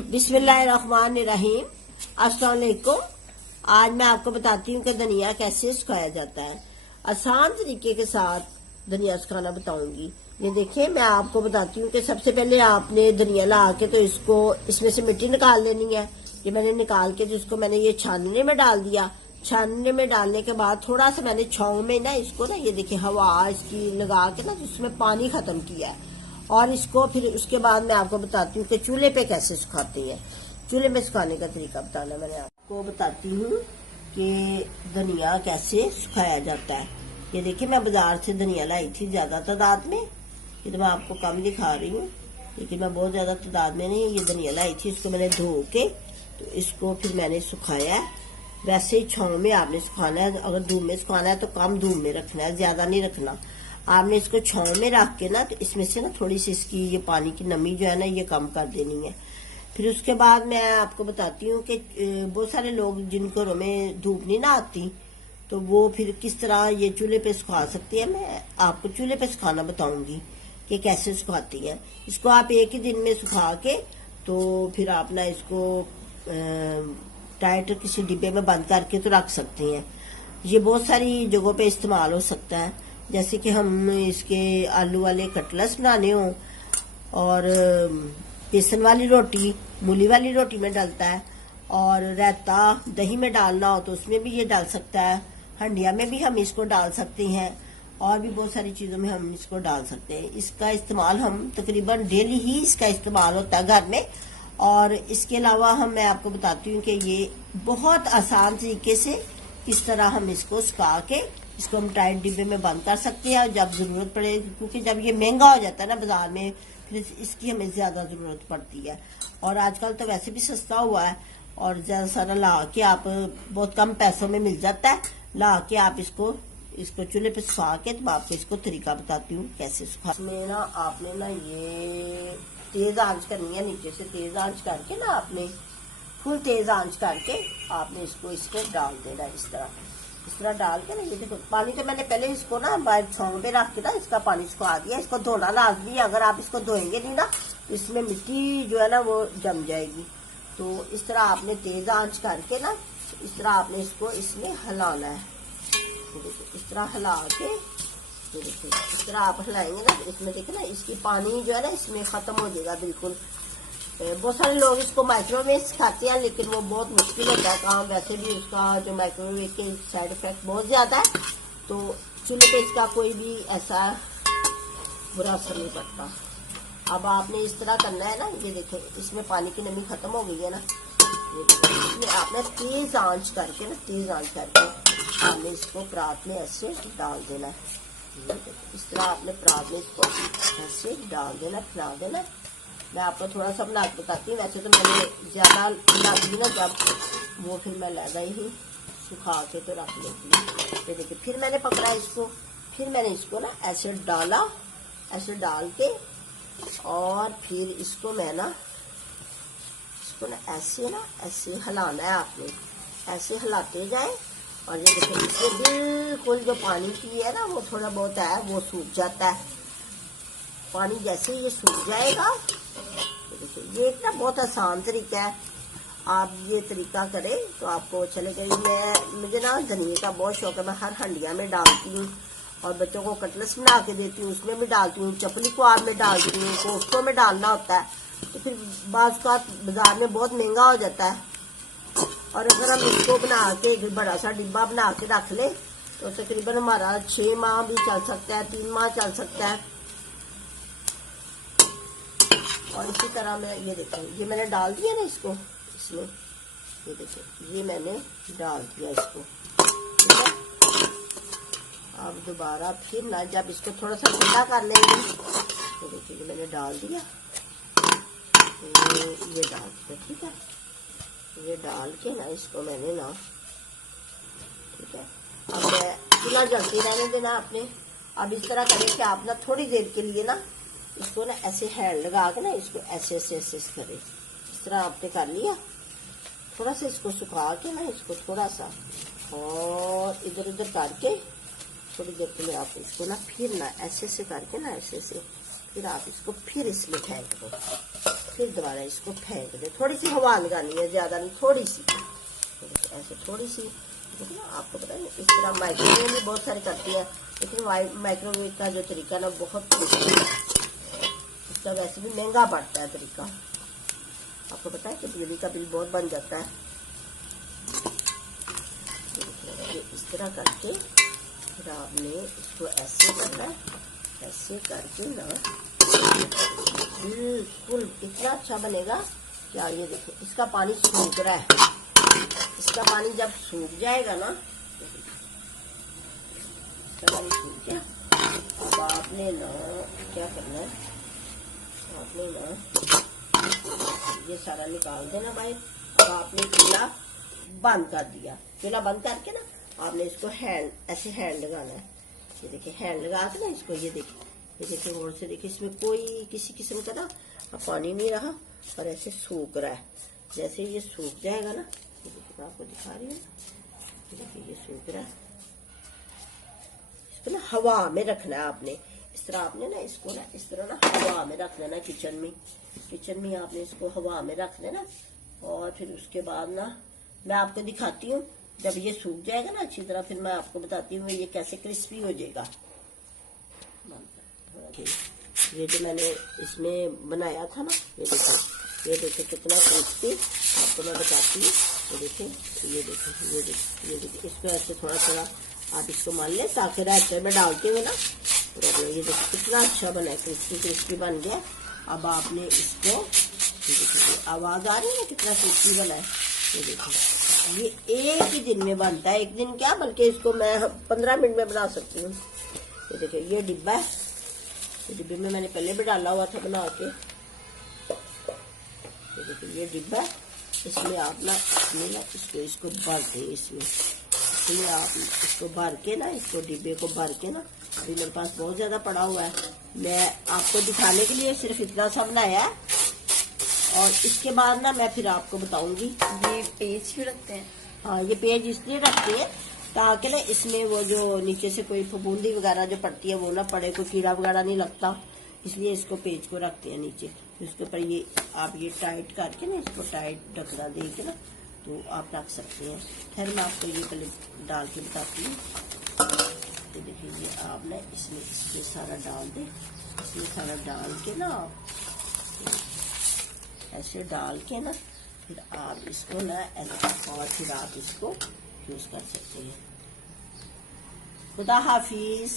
बिस्मिल्लाहिर्रहमानिर्रहीम। अस्सलाम वालेकुम। आज मैं आपको बताती हूँ कि धनिया कैसे सुखाया जाता है। आसान तरीके के साथ धनिया सुखाना बताऊंगी। ये देखिए, मैं आपको बताती हूँ कि सबसे पहले आपने धनिया ला के तो इसको इसमें से मिट्टी निकाल लेनी है। ये मैंने निकाल के जिसको मैंने ये छानने में डाल दिया। छानने में डालने के बाद थोड़ा सा मैंने छाँव में ना इसको ना ये देखिए हवा इसकी लगा के ना उसमें पानी खत्म किया है। और इसको फिर उसके बाद मैं आपको बताती हूँ कि चूल्हे पे कैसे सुखाते हैं। चूल्हे में सुखाने का तरीका बताना मैंने आपको बताती हूँ कि धनिया कैसे सुखाया जाता है। ये देखिए, मैं बाजार से धनिया लाई थी ज्यादा तादाद में। ये तो मैं आपको कम दिखा रही हूँ, लेकिन मैं बहुत ज्यादा तादाद में नहीं ये धनिया लाई थी। इसको मैंने धो के तो इसको फिर मैंने सुखाया है। वैसे ही छाँव में आपने सुखाना है। अगर धूप में सुखाना है तो कम धूप में रखना है, ज्यादा नहीं रखना। आपने इसको छाँव में रख के ना तो इसमें से ना थोड़ी सी इसकी ये पानी की नमी जो है ना ये कम कर देनी है। फिर उसके बाद मैं आपको बताती हूँ कि बहुत सारे लोग जिन घरों में धूप नहीं ना आती तो वो फिर किस तरह ये चूल्हे पे सुखा सकती है। मैं आपको चूल्हे पे सुखाना बताऊंगी कि कैसे सुखाती है। इसको आप एक ही दिन में सुखा के तो फिर आप ना इसको टाइट किसी डिब्बे में बंद करके तो रख सकते हैं। ये बहुत सारी जगहों पे इस्तेमाल हो सकता है, जैसे कि हम इसके आलू वाले कटलेट्स बनाने हो और बेसन वाली रोटी, मूली वाली रोटी में डलता है, और रायता दही में डालना हो तो उसमें भी ये डाल सकता है। हंडिया में भी हम इसको डाल सकते हैं, और भी बहुत सारी चीजों में हम इसको डाल सकते हैं। इसका इस्तेमाल हम तकरीबन डेली ही इसका इस्तेमाल होता है घर में। और इसके अलावा मैं आपको बताती हूँ कि ये बहुत आसान तरीके से किस तरह हम इसको सुखा के इसको हम टाइट डिब्बे में बंद कर सकते हैं। और जब जरूरत पड़े, क्योंकि जब ये महंगा हो जाता है ना बाजार में, फिर इसकी हमें ज्यादा जरूरत पड़ती है। और आजकल तो वैसे भी सस्ता हुआ है और ज्यादा सारा ला के आप बहुत कम पैसों में मिल जाता है। ला के आप इसको चूल्हे पे सुखा के तो मैं आपको इसको तरीका बताती हूँ कैसे सुखा। इसमें ना आपने ना ये तेज आंच करनी है, नीचे से तेज आंच करके ना आपने फुल तेज आंच करके आपने इसको डाल देना। इस तरह डाल के ना ये देखो पानी तो मैंने पहले इसको ना बाहर छाँव पे रख के ना इसका पानी सुखा दिया। इसको धोना लाजमी है, अगर आप इसको धोएंगे नहीं ना इसमें मिट्टी जो है ना वो जम जाएगी। तो इस तरह आपने तेज आंच करके ना इस तरह आपने इसको इसमें हिलाना है। इस तरह हिला के देखिए, इस तरह आप हिलाएंगे ना इसमें देखिए ना इसकी पानी जो है ना इसमें खत्म हो जाएगा बिल्कुल। बहुत सारे लोग इसको माइक्रोवेव सिखाते हैं, लेकिन वो बहुत मुश्किल होता है काम। वैसे भी उसका जो माइक्रोवेव के साइड इफेक्ट बहुत ज्यादा है, तो चूल्हे पे इसका कोई भी ऐसा बुरा असर नहीं पड़ता। अब आपने इस तरह करना है ना, ये देखिए इसमें पानी की नमी खत्म हो गई है ना। इसमें आपने तेज आंच करके आपने इसको परात में ऐसे डाल देना। इस तरह आपने परात में इसको ऐसे डाल देना, फैला देना। मैं आपको थोड़ा सा बना के बताती हूँ। वैसे तो मैंने ज्यादा बनाती ना जब वो फिर मैं लगा ही सुखा के तो रख लेती हूँ। तो देखिए फिर मैंने पकड़ा इसको, फिर मैंने इसको ना ऐसे डाला, ऐसे डाल के और फिर इसको मैं ना ऐसे हिलाना है। आपने ऐसे हिलाते जाए और ये देखिए इसमें बिल्कुल जो पानी की है ना वो थोड़ा बहुत है वो सूख जाता है। पानी जैसे ये सूख जाएगा तो देखिए ये एक ना बहुत आसान तरीका है। आप ये तरीका करें तो आपको चलेगा। मुझे ना धनिया का बहुत शौक है, मैं हर हंडिया में डालती हूँ और बच्चों को कटलेट्स बना के देती हूँ, उसमें भी डालती हूँ, चपली को आप में डालती हूँ, कोफ्तों में डालना होता है। तो फिर बाज़ का बाजार में बहुत महंगा हो जाता है, और अगर हम इसको बना के एक बड़ा सा डिब्बा बना के रख ले तो तकरीबन हमारा 6 माह भी चल सकता है, 3 माह चल सकता है। और इसी तरह मैं ये देखो ये मैंने डाल दिया ना इसको इसमें, ये देखिए ये मैंने डाल दिया इसको। ठीक है, अब दोबारा फिर ना जब इसको थोड़ा सा ठंडा कर लेंगे तो देखिए मैंने डाल दिया, ये डाल दिया। ठीक है, ये डाल के ना इसको मैंने ना, ठीक है, अब मैं चूल्हा जलती रहने देना आपने। अब इस तरह करें कि आप ना थोड़ी देर के लिए ना इसको ना ऐसे हैंड लगा के ना इसको ऐसे करें। इस तरह आपने कर लिया, थोड़ा सा इसको सुखा के ना इसको थोड़ा सा और इधर उधर करके थोड़ी देर के लिए आप इसको ना फिर ना ऐसे करके ना ऐसे फिर आप इसको फिर इसमें फेंक दो, फिर दोबारा इसको फेंक दो। थोड़ी सी हवा लगानी है, ज्यादा नहीं, थोड़ी सी, ऐसे थोड़ी सी। देखो ना, आपको पता है इस तरह माइक्रोवेव में बहुत सारे करती है, लेकिन माइक्रोवेव का जो तरीका ना बहुत इसका वैसे भी महंगा पड़ता है तरीका। आपको पता है कि बिजली का बिल बहुत बन जाता है। इस तरह करके फिर आपने इसको ऐसे करना है, ऐसे करके ना बिल्कुल इतना अच्छा बनेगा कि ये देखो इसका पानी सूख रहा है। इसका पानी जब सूख जाएगा ना, इसका पानी सूख गया, अब आपने ना क्या करना है, आपने ना ये सारा निकाल देना भाई। अब आपने चूल्हा बंद कर दिया, चूल्हा बंद करके ना आपने इसको ऐसे हैंड लगाना है। ये देखिए हैंड लगा के ना इसको, ये देखिए और से देखिए इसमें कोई किसी किस्म का ना पानी नहीं रहा और ऐसे सूख रहा है। जैसे ये सूख जाएगा ना, ये देखिए मैं आपको दिखा रही हूँ, देखिए ये सूख रहा है। इसको ना हवा में रखना है आपने, इस तरह आपने ना इसको ना इस तरह ना हवा में रख लेना। किचन में आपने इसको हवा में रख देना और फिर उसके बाद ना मैं आपको दिखाती हूँ जब ये सूख जाएगा ना अच्छी तरह, फिर मैं आपको बताती हूँ ये कैसे क्रिस्पी हो जाएगा। ये जो मैंने इसमें बनाया था ना, ये देखो कितना क्रिस्पी, आपको मैं बताती हूँ। ये देखो इसको ऐसे थोड़ा थोड़ा आप इसको मान लें ताकि रैपर में डालते हुए ना, ये देखो कितना अच्छा बना है, क्रिस्पी बन गया। अब आपने इसको, आवाज आ रही है ना कितना क्रिस्पी बना है। ये देखो ये एक ही दिन में बनता है, एक दिन क्या बल्कि इसको मैं 15 मिनट में बना सकती हूँ। ये देखिए ये डिब्बा है, ये डिब्बे में मैंने पहले भी डाला हुआ था बना के। ये देखिए ये डिब्बा है, इसमें आप ना इसको भरते हैं इसमें आप इसको भर के ना, इसको डिब्बे को भर के ना, अभी मेरे पास बहुत ज्यादा पड़ा हुआ है, मैं आपको दिखाने के लिए सिर्फ इतना सा बनाया है। और इसके बाद ना मैं फिर आपको बताऊंगी। ये पेज क्यों रखते हैं? हाँ, ये पेज इसलिए रखते हैं ताकि ना इसमें वो जो नीचे से कोई फफूंदी वगैरह जो पड़ती है वो ना पड़े, कोई कीड़ा वगैरह नहीं लगता, इसलिए इसको पेज को रखते हैं नीचे। उसके ऊपर ये आप ये टाइट करके ना इसको टाइट ढकना दे के ना तो आप रख सकते हैं। खैर मैं आपको ये पहले डाल के बताती हूँ। तो देखिए ये आप ना इसमें सारा डाल दें, इसमें सारा डाल के ना आप ऐसे डाल के ना फिर आप इसको ना और फिर आप इसको यूज कर सकते हैं। खुदा हाफिज।